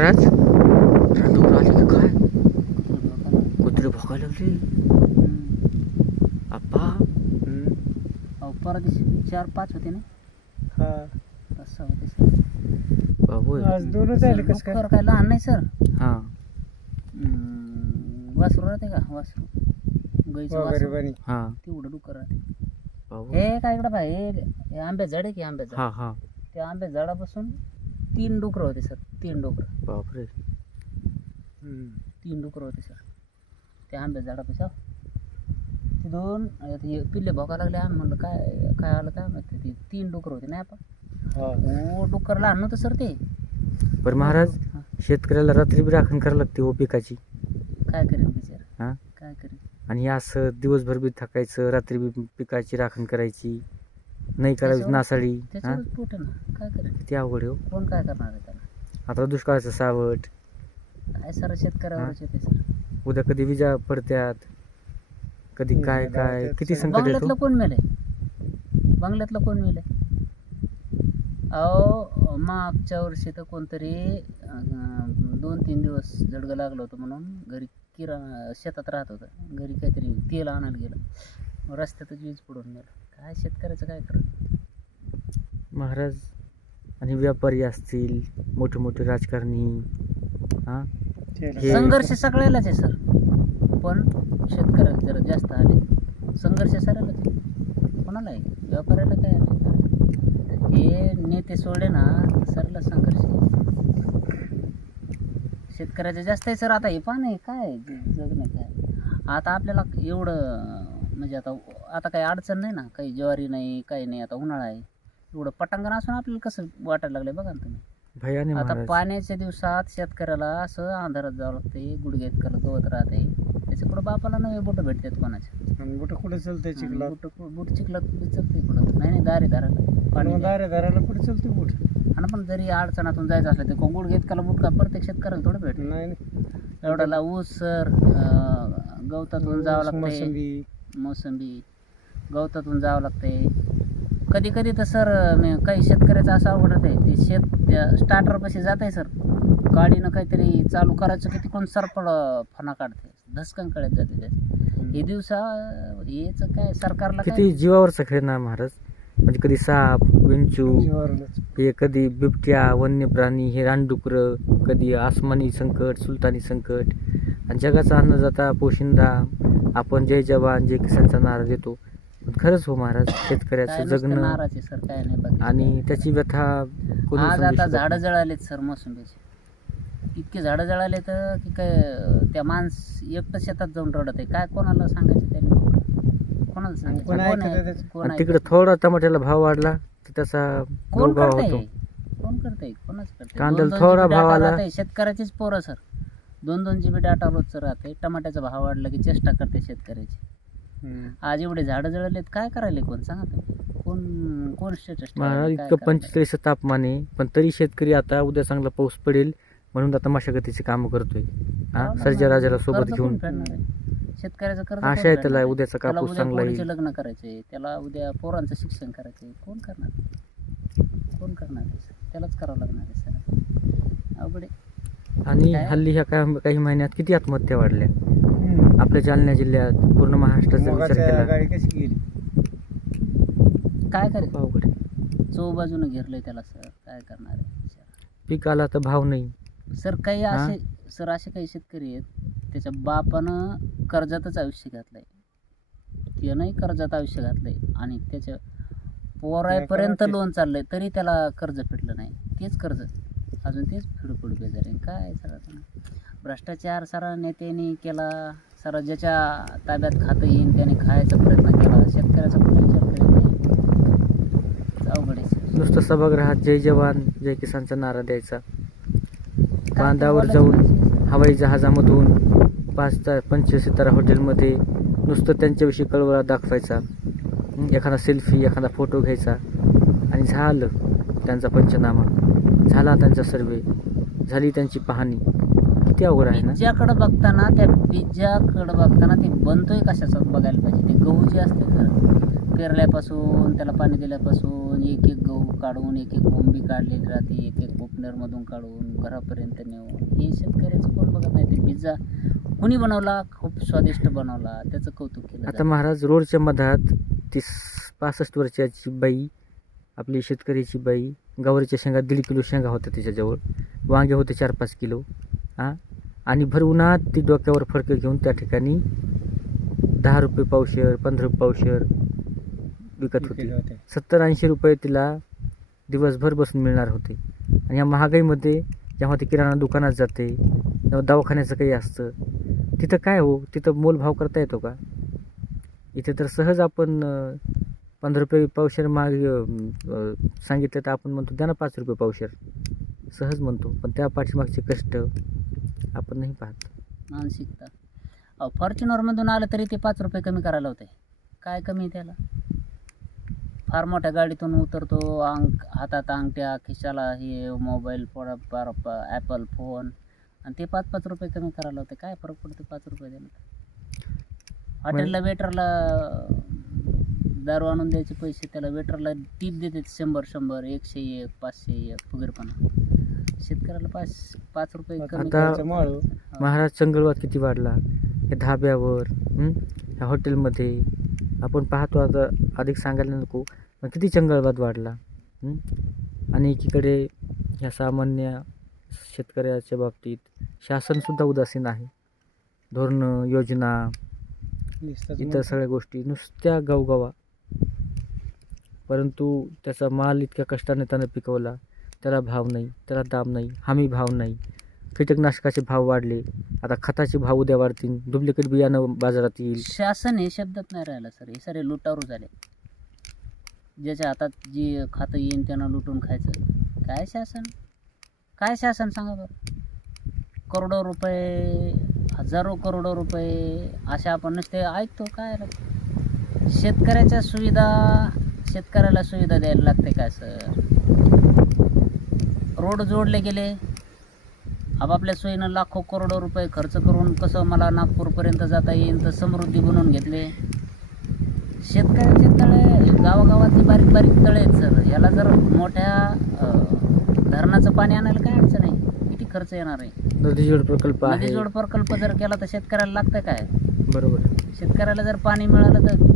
महाराज रांडूवर आले की काय? कुत्रे भोगायला लागले. आप्पा. अहो परत दिवशी चार पाच होते ना? हा. तसं होते सर. बाबू आज दोनच आले कस काय डुक्कर काय लहान नाही सर. हा. वासरू राहते का? वासरू. गाईचं हा तेवढं डुक्कर राहते. बाबू. हे काय इकडं हे हे आंबे झाड आहे की आंबे झाड हा हा. त्या आंबे झाडापासून तीन डुकरं होते सर तीन डुकरं. बापरे. तीन डुकरं होते सर. त्या आंब्या झाडापाशी आहो. तिथून हे पिल्ले भोगा लागले आम्ही म्हणलं काय काय आलं काय माहिती? ते तीन डुकर होते नाही आपण हा. ओ डुकर लहान नव्हतं सर ते. पण महाराज हा, शेतकऱ्याला रात्री बी राखण करायला लागते ओ पिकाची. काय करेन बिचारा हा? काय करेन? आणि हे असं दिवसभर बी थकायचं रात्री बी पिकाची राखण करायची. नाही करायची त्याच्यावर- नासाडी हा? त्याच्यावरच पोट आहे ना. काय करेन किती अवघड आहे हो. कोण काय करणार आहे त्याला? आता दुष्काळाचं सावट. काय सर शेतकऱ्यावरच येते सर. उद्या कधी विजा पडत्यात कधी काय हम्म, काय त्यात किती संकट बंगल्यातलं येतो कोण मेले बंगल्यातलं कोण मेले अहो मागच्या वर्षी तर कोणतरी अं, दोन तीन दिवस जडगं लागलं होतं म्हणून घरी किराणा शेतात राहत होतं. घरी काहीतरी तेल आणायला गेलं. रस्त्यातच वीज पडून गेलं. काय शेतकऱ्याचं काय करत महाराज आणि व्यापारी असतील मोठे मोठे राजकारणी हा? संघर्ष सगळ्यालाच आहे सर. पण शेतकऱ्याला जरा जास्त आले. संघर्ष सगळ्यालाच आहे. कोणाला आहे? व्यापाऱ्याला काय आले? हे नेते सोडले ना सरला संघर्ष आहे. शेतकऱ्याचं जास्त आहे सर. आता हे पहा नाही काय जग नाही काय आता आपल्याला एवढं म्हणजे आता आता काही अडचण नाही ना काही ज्वारी नाही काही नाही आता उन्हाळा आहे. एवढं पटांगण असून आपल्याला कसं वाटायला लागलं बघा ना तुम्ही. भयाने आता पाण्याच्या दिवसात शेतकऱ्याला असं अंधारात जावं लागते गुडघ्यात कल गवत राहते त्याच्या पुढं बापाला नवे बोट भेटतात कोणाच्या. बुट कुठे चालतंय चिखलात? बुट बुट चिखलात चालते पुढं नाही नाही दारे दाराला पाणी. दारे दाराला कुठे चालतंय बुट? आणि पण जरी अडचणातून जायचं असलं ते कोण गुडघ्यात कला बुट का प्रत्येक शेतकऱ्याला थोडं भेट नाही. एवढ्याला ऊस सर गवतातून जावं लागते मोसंबी गवतातून जावं लागते कधी कधी तर सर काही शेतकऱ्याचं असं अवघड आहे ते शेत त्या स्टार्टरपाशी जात आहे सर. गाडीनं काहीतरी चालू करायचं की तिकडून सरपड फणा काढते. धसकन कळत जाते ते हे दिवसा हेच काय सरकारला किती जीवावरचा खेळ ना महाराज. म्हणजे कधी साप विंचू. हे कधी बिबट्या वन्य प्राणी हे रानडुकरं कधी आसमानी संकट सुलतानी संकट. आणि जगाचा अन्नदाता पोशिंदा आपण जय जवान जय किसानचा नारा देतो. खरंच हो महाराज शेतकऱ्याचं जगणं नाराज आहे सर काय नाही आणि त्याची व्यथा कोणी आज समजू आता शकत झाडं नाही. जळालेत सर मोसंबीचे. इतके झाडं जळाले तर की काय त्या माणस एकटं शेतात जाऊन रडत आहे. काय कोणाला सांगायचं त्यांनी? कोणाला सांगायचं? कोण कोण ऐकतं आहे? त्याचं? कोण आणि तिकडे थोडा टमाट्याला भाव वाढला तर त्याचा कोण करतंय? होतो. कोण करतंय? कोणच करतंय? कांद्याला थोडा GB भाव आला. राहतंय. शेतकऱ्याचीच पोरं सर. दोन दोन जीबी डाटा रोजचं राहते. टमाट्याचा भाव वाढला की चेष्टा करते शेतकऱ्याची. आज एवढे झाडं जळलेत काय करायले कोण? सांगा तुम्ही कोण कोण स्टेटस इतकं पंचेचाळीस तापमान आहे पण तरी शेतकरी आता उद्या चांगला पाऊस पडेल म्हणून आता मशागतीची कामं करतोय. हा? सर्जा राजाला सोबत घेऊन. शेतकऱ्याचं कर्ज आशा आहे त्याला? उद्याचा कापूस चांगला येईल. लग्न करायचे? त्याला उद्या पोरांचं शिक्षण करायचंय. कोण करणार? कोण करणार? त्यालाच करावं लागणार आहे सर. अवघड आहे. आणि? हल्ली ह्या काही काही महिन्यात किती आत्महत्या वाढल्या. आपल्या जालना जिल्ह्यात पूर्ण महाराष्ट्राचा विचार केला गाडी कशी गेली काय करेल खूप अवघड आहे. चौबाजूनं घेरलंय त्याला सर काय करणार आहे पीक आला तर भाव नाही सर काही हा? असे सर असे काही शेतकरी आहेत त्याच्या बापानं कर्जातच आयुष्य घातलंय त्यानंही कर्जात आयुष्य घातलंय आणि त्याच्या पोरायपर्यंत. लोन चाललंय तरी त्याला कर्ज फेडलं नाही तेच कर्ज अजून तेच फिडू फिडू बेजार आहे काय सर भ्रष्टाचार सारा नेत्यांनी केला. सारा ज्याच्या ताब्यात खातं येईन त्याने खायचा प्रयत्न केला. शेतकऱ्याचा पण विचार करीत नाही. अवघड आहे नुसतं सभागृहात जय जवान जय किसानचा नारा द्यायचा. बांधावर ते जाऊन? हवाई जहाजामधून पाच तार पंचसितारा हॉटेलमध्ये नुसतं त्यांच्याविषयी कळवळा दाखवायचा. एखादा सेल्फी एखादा फोटो घ्यायचा. आणि झालं त्यांचा पंचनामा. झाला त्यांचा सर्वे झाली त्यांची पाहणी. किती अवघड आहे ना? पिझ्झाकडे बघताना त्या पिझ्झाकडे बघताना ते बनतोय कशाचा बघायला पाहिजे. ते गहू जे असते ना पेरल्यापासून त्याला पाणी दिल्यापासून एक एक गहू काढून एक एक कोंबी काढलेली राहते एक एक ओपनरमधून काढून घरापर्यंत नेऊन. हे शेतकऱ्याचं कोण बघत नाही. ते पिझ्झा कुणी बनवला? खूप स्वादिष्ट बनवला. त्याचं कौतुक केलं आता. महाराज रोडच्या मधात तीस पासष्ट वर्षाची बाई आपली शेतकऱ्याची बाई गवारीच्या शेंगा दीड किलो शेंगा होत्या त्याच्याजवळ वांगे होते चार पाच किलो. हां आणि भर उन्हात ती डोक्यावर फडकं घेऊन त्या ठिकाणी दहा रुपये पावशेर पंधरा रुपये पावशेर विकत होती. सत्तर ऐंशी रुपये तिला दिवसभर बसून मिळणार होते. आणि या महागाईमध्ये जेव्हा ती किराणा दुकानात जाते तेव्हा दवाखान्याचं काही असतं तिथं काय हो? तिथं मोलभाव करता येतो का? इथे तर सहज आपण पंधरा रुपये पावशेर माग सांगितलं तर आपण म्हणतो द्या ना पाच रुपये पावशेर. सहज म्हणतो पण त्या पाठीमागचे कष्ट आपण नाही पाहत. मानसिकता. अहो फॉर्च्युनरमधून आलं तरी ते पाच रुपये कमी करायला होते. काय कमी त्याला? फार मोठ्या गाडीतून उतरतो अंग हातात अंगठ्या खिशाला हे मोबाईल ॲपल फोन आणि ते पाच पाच रुपये कमी करायला होते. काय फरक पडतो पाच रुपये देण्यात? हॉटेलला वेटरला दारू आणून द्यायचे पैसे त्याला वेटरला टीप देते शंभर शंभर एकशे एक पाचशे एक फुगीरपणा. शेतकऱ्याला पाच पाच रुपये कमी आता-. महाराज चंगळवाद किती वाढला? या धाब्यावर हं? ह्या हॉटेलमध्ये आपण पाहतो आता अधिक सांगायला नको पण किती चंगळवाद वाढला हं? आणि एकीकडे ह्या सामान्य शेतकऱ्याच्या बाबतीत शासनसुद्धा उदासीन आहे. धोरणं योजना नुसतंच इतर सगळ्या गोष्टी नुसत्या गावगावा. परंतु त्याचा माल इतक्या कष्टाने त्यानं पिकवला. त्याला भाव नाही त्याला दाम नाही हमी भाव नाही. कीटकनाशकाचे भाव वाढले. आता खताचे भाव उद्या वाढतील. डुप्लिकेट बियाणं बाजारात येईल. शासन हे शब्दात नाही राहिलं सर. हे सारे लुटारू झाले. ज्याच्या हातात जी खातं येईन त्यांना लुटून खायचं. काय शासन? काय शासन सांगा बरं? करोडो रुपये हजारो करोडो रुपये असे आपण नुसते ऐकतो काय शेतकऱ्याच्या सुविधा शेतकऱ्याला सुविधा द्यायला लागते काय सर? रोड जोडले गेले. आपापल्या सोयीनं लाखो करोडो रुपये खर्च करून कसं मला नागपूरपर्यंत जाता येईल तर समृद्धी बनवून घेतले. शेतकऱ्याचे तळे गावागावातले बारीक बारीक तळे आहेत सर. याला जर मोठ्या धरणाचं पाणी आणायला काय अडचण आहे? किती खर्च येणार आहे? नदीजोड प्रकल्प नदी आहे. जोड प्रकल्प जर केला तर शेतकऱ्याला लागतं काय? बरोबर. शेतकऱ्याला जर पाणी मिळालं तर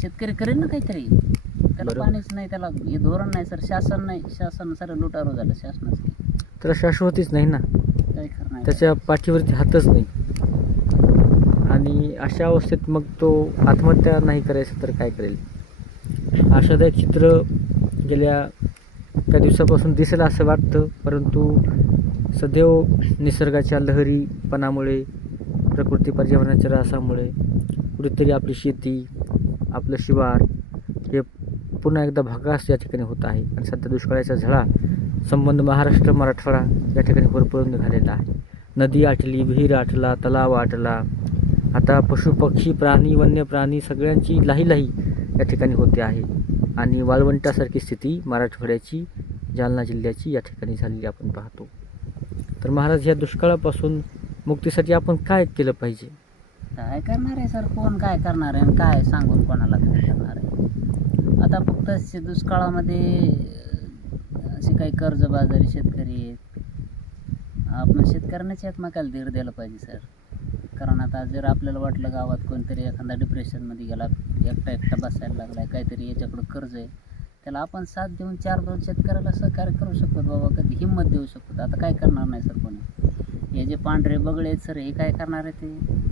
शेतकरी करेल ना काहीतरी. त्याला बरोबर. पाणीच नाही त्याला हे धोरण नाही सर शासन नाही. शासन सर लुटारू झालं शासनाचं. त्याला शाश्वतीच नाही ना. काही खरं नाही. त्याच्या पाठीवरती हातच नाही. आणि अशा अवस्थेत मग तो आत्महत्या नाही करायचं तर काय करेल? आशादायक चित्र गेल्या काही दिवसापासून दिसेल असं वाटतं परंतु सदैव निसर्गाच्या लहरीपणामुळे प्रकृती पर्यावरणाच्या रासामुळे कुठेतरी आपली शेती आपलं शिवार हे पुन्हा एकदा भागास या ठिकाणी होत आहे. आणि सध्या दुष्काळाचा झळा संबंध महाराष्ट्र मराठवाडा या ठिकाणी भरपूर निघालेला आहे. नदी आटली विहीर आटला तलाव आटला. आता पशुपक्षी प्राणी वन्य प्राणी सगळ्यांची लाही लाही या ठिकाणी होते आहे. आणि वाळवंटासारखी स्थिती मराठवाड्याची जालना जिल्ह्याची या ठिकाणी झालेली आपण पाहतो. तर महाराज या दुष्काळापासून मुक्तीसाठी आपण काय केलं पाहिजे? काय करणार आहे सर? कोण काय करणार आहे आणि काय सांगून कोणाला काय करणार आहे? आता फक्त दुष्काळामध्ये असे काही कर्जबाजारी शेतकरी आहेत. आपण शेतकऱ्यांनाच एकमेकाला धीर द्यायला पाहिजे सर. कारण आता जर आपल्याला वाटलं गावात कोणतरी एखादा डिप्रेशनमध्ये गेला एकटा एकटा बसायला लागला काहीतरी याच्याकडं कर्ज आहे त्याला आपण साथ देऊन चार दोन शेतकऱ्याला सहकार्य करू शकतो बाबा कधी हिंमत देऊ शकतो. आता काय करणार नाही सर कोणी? हे जे पांढरे बगळे आहेत सर हे काय करणार आहे ते?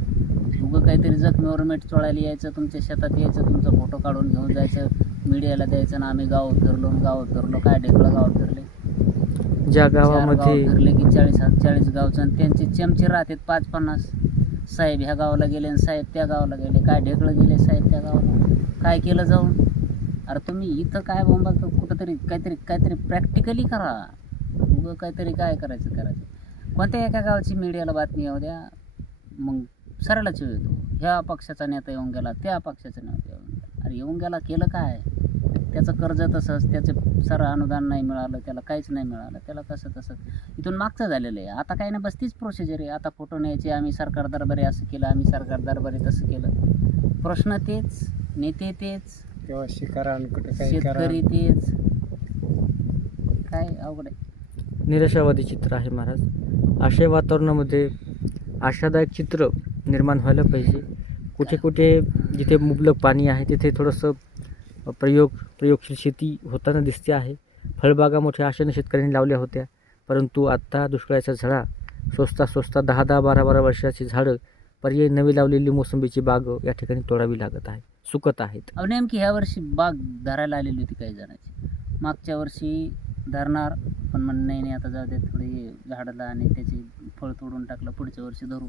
उगं काहीतरी जखमीवर मीठ चोळायला यायचं तुमच्या शेतात यायचं तुमचा फोटो काढून घेऊन जायचं मीडियाला द्यायचं ना आम्ही गाव फिरलो न गाव फिरलो. काय ढेकळं गाव फिरले? ज्या गावामध्ये फिरले की चाळीस चाळीस गावचं आणि त्यांचे चमचे राहतात पाच पन्नास. साहेब ह्या गावाला गेले आणि साहेब त्या गावाला गेले. काय ढेकळं गेले साहेब त्या गावाला? काय केलं जाऊन? अरे तुम्ही इथं काय तर कुठंतरी काहीतरी काहीतरी प्रॅक्टिकली करा. उगं काहीतरी काय करायचं करायचं. कोणत्या एका गावाची मीडियाला बातमी येऊ द्या मग सरळच येतो. ह्या पक्षाचा नेता येऊन गेला त्या पक्षाचा नेता येऊन गेला. अरे येऊन गेला केलं काय? त्याचं कर्ज तसंच त्याचं सर अनुदान नाही मिळालं त्याला काहीच नाही मिळालं त्याला कसं तसं? इथून मागचं झालेलं आहे. आता काही नाही बस तीच प्रोसिजर आहे. आता फोटो न्यायचे आम्ही सरकार दरबारी असं केलं आम्ही सरकार दरबारी तसं केलं. प्रश्न तेच नेते तेच करा. शेतकरी तेच. काय अवघड आहे. निराशावादी चित्र आहे महाराज. अशा वातावरणामध्ये आशादायक चित्र निर्माण व्हायला पाहिजे. कुठे कुठे जिथे मुबलक पाणी आहे तिथे थोडंसं प्रयोग प्रयोगशील शेती होताना दिसते आहे. फळबागा मोठ्या आशेने शेतकऱ्यांनी लावल्या होत्या परंतु आत्ता दुष्काळाच्या झाडा स्वस्ता स्वस्ता दहा दहा बारा बारा वर्षाची झाडं पर्यायी नवी लावलेली मोसंबीची बाग या ठिकाणी तोडावी लागत आहे सुकत आहेत. अहो नेमकी ह्या वर्षी बाग धरायला आलेली होती काही जणांची. मागच्या वर्षी धरणार पण म्हणणं नाही नाही आता जाऊ दे थोडी झाडाला आणि त्याची फळ तोडून टाकलं पुढच्या वर्षी धरू.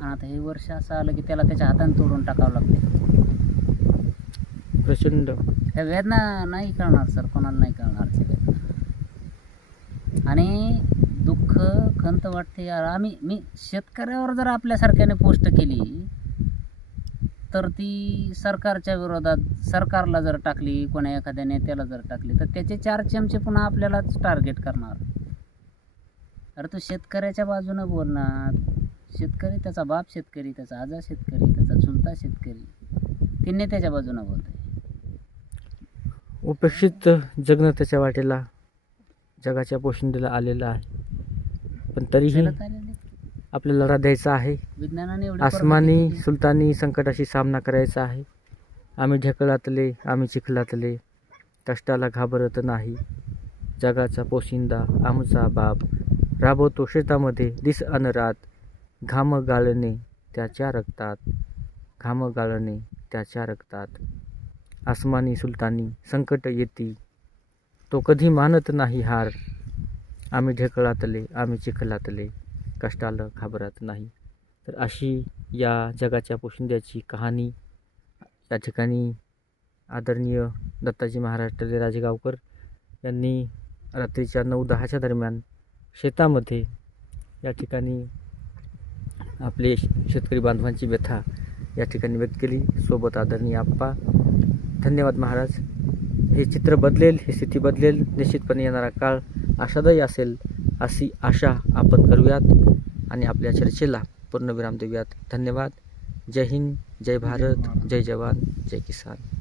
आता हे वर्ष असं आलं की त्याला त्याच्या हाताने तोडून टाकावं लागते प्रचंड. ह्या वेदना नाही कळणार सर. कोणाला नाही कळणार वेदना. आणि दुःख खंत वाटते. यार आम्ही मी शेतकऱ्यावर जर आपल्यासारख्याने पोस्ट केली तर ती सरकारच्या विरोधात सरकारला जर टाकली कोणा एखाद्या नेत्याला जर टाकली तर त्याचे चार चमचे पुन्हा आपल्यालाच टार्गेट करणार. अरे तू शेतकऱ्याच्या बाजूनं बोलणार. शेतकरी त्याचा बाप शेतकरी त्याचा आजा शेतकरी त्याचा चुलता शेतकरी ते नेत्याच्या बाजूनं बोलतोय उपेक्षित जगणं त्याच्या वाटेला जगाच्या पोशिंडीला आलेलं आहे. पण तरीही आपल्याला लढा द्यायचा आहे. आसमानी. सुलतानी संकटाशी सामना करायचा आहे. आम्ही ढेकळातले आम्ही चिखलातले. कष्टाला घाबरत नाही. जगाचा पोशिंदा आमचा बाप. राबवतो शेतामध्ये दिस अन रात घाम गाळणे त्याच्या रक्तात. घाम गाळणे त्याच्या रक्तात. आसमानी सुलतानी संकट येती. तो कधी मानत नाही हार. आम्ही ढेकळातले आम्ही चिखलातले. कष्टाला घाबरत नाही. तर अशी या जगाच्या पोशिंद्याची कहाणी. या ठिकाणी आदरणीय दत्ताजी महाराष्ट्रले राजेगावकर यांनी रात्रीच्या नऊ दहाच्या दरम्यान शेतामध्ये या ठिकाणी आपले श- शेतकरी बांधवांची व्यथा या ठिकाणी व्यक्त केली. सोबत आदरणीय आप्पा. धन्यवाद महाराज. हे चित्र बदलेल ही स्थिती बदलेल. निश्चितपणे येणारा काळ आशादायी असेल अशी आशा आपण करूयात आणि आपल्या चर्चेला पूर्णविराम देऊयात. धन्यवाद. जय हिंद जय भारत जय जवान जय किसान.